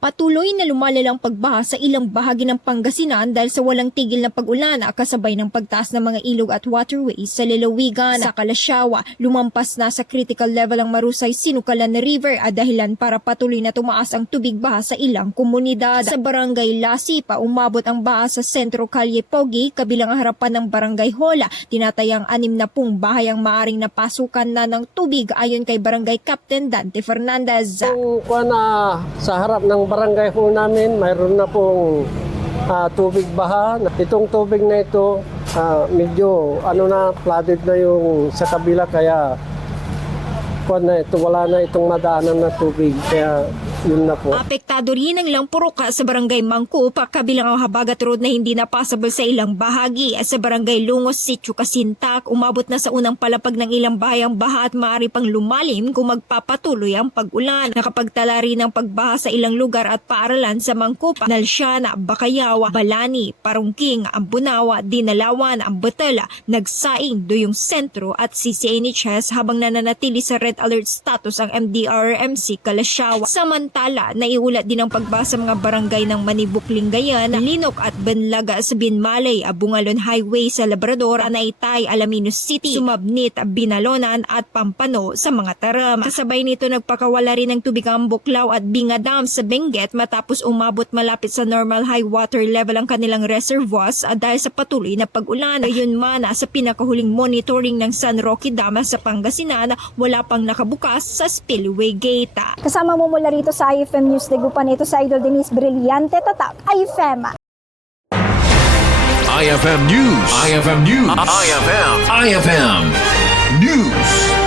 Patuloy na lumalalang pagbaha sa ilang bahagi ng Pangasinan dahil sa walang tigil na pag-ulan kasabay ng pagtaas ng mga ilog at waterways sa lalawigan. Sa Kalasyawa, lumampas na sa critical level ang Marusay Sinukalan River at dahilan para patuloy na tumaas ang tubig baha sa ilang komunidad. Sa Barangay Lasipa, umabot ang baha sa Sentro Calle Pogi, kabilang ang harapan ng Barangay Hola. Tinatayang 60 bahay ang maaring napasukan na ng tubig ayon kay Barangay Captain Dante Fernandez. Kung sa harap ng barangay hall namin, mayroon na pong tubig baha. Itong tubig na ito, medyo flooded na yung sa kabila, kaya wala na itong madaanan na tubig. Kaya yun na po. Apektado rin ang Langpurok sa Barangay Mangkup, kabilang ang Habagat Road na hindi na passable sa ilang bahagi. Sa Barangay Lungos, Sitio Kasintak, umabot na sa unang palapag ng ilang bahay ang baha at maaari pang lumalim kung magpapatuloy ang pag-ulan. Nakapagtala rin ng pagbaha sa ilang lugar at paaralan sa Mangkup, Nalsiana, Bakayawa, Balani, Parungking, Ambunawa, Dinalawan, Ambatala, Nagsaing, Duyong Sentro at CCNHS, habang nananatili sa red alert status ang MDRRMC Kalasyawa. Samantala, naiulat din ang pagbaha sa mga barangay ng Manibuk, Lingayen, Linok at Banlaga sa Binmalay, Bungalon Highway sa Labrador, Anaytay, Alaminos City, Sumabnit, Binalonan at Pampano sa mga Taram. Kasabay nito, nagpakawala rin ng tubig ang Buklaw at Binga Dam sa Benguet matapos umabot malapit sa normal high water level ang kanilang reservoirs dahil sa patuloy na pag-ulan. Gayunman, sa pinakahuling monitoring ng San Roque Dam sa Pangasinan, wala pang nakabukas sa spillway gate. Kasama mo mula rito sa IFM News Dagupan, ito sa Idol Denise Brillante, tatak IFM. IFM News. IFM News. IFM News.